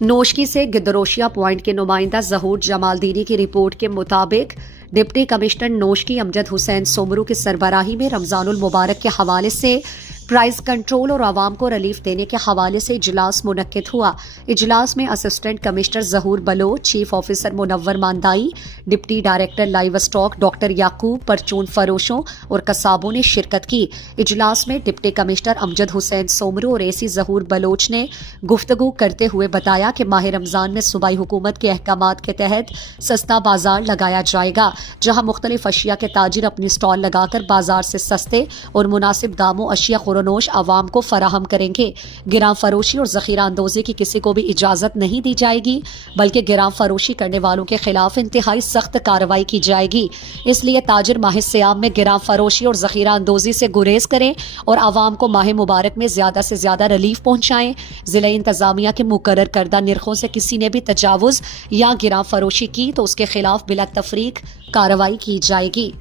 नोशकी से गिद्धरोशिया पॉइंट के नुमाइंदा जहूर जमालदीनी की रिपोर्ट के मुताबिक डिप्टी कमिश्नर नोशकी अमजद हुसैन सोमरू की सरबराही में रमजानुल मुबारक के हवाले से प्राइस कंट्रोल और आवाम को रिलीफ देने के हवाले से इजलास मुनक्किद हुआ। इजलास में assistant commissioner Zahoor Baloch, chief officer Munawar Mandai, deputy director livestock doctor Yaqoob, परचून फरोशों और कसाबों ने शिरकत की। इजलास में डिप्टी कमिश्नर अमजद हुसैन सोमरू और एसी जहूर बलोच ने गुफ्तगू करते हुए बताया कि माह रमजान में सूबाई हुकूमत के अहकामात के तहत सस्ता बाजार लगाया जाएगा, जहां मुख्तलिफ अशिया के ताजिर अपनी स्टॉल लगाकर बाजार से सस्ते और मुनासिब दामों अशिया खुरनोश आवाम को फराहम करेंगे। गिराम फरोशी और जखीरा अंदोजी की किसी को भी इजाजत नहीं दी जाएगी, बल्कि गिराम फरोशी करने वालों के खिलाफ इंतहाई सख्त कार्रवाई की जाएगी। इसलिए ताजिर माह सियाम में गिराम फरोशी और जखीरा अंदोजी से गुरेज करें और आवाम को माह मुबारक में ज्यादा से ज्यादा रिलीफ पहुंचाएं। जिला इंतजामिया के मुकर्रर करदा निरखों से किसी ने भी तजावुज या गिराम फरोशी की तो उसके खिलाफ बिला तफरीक कार्रवाई की जाएगी।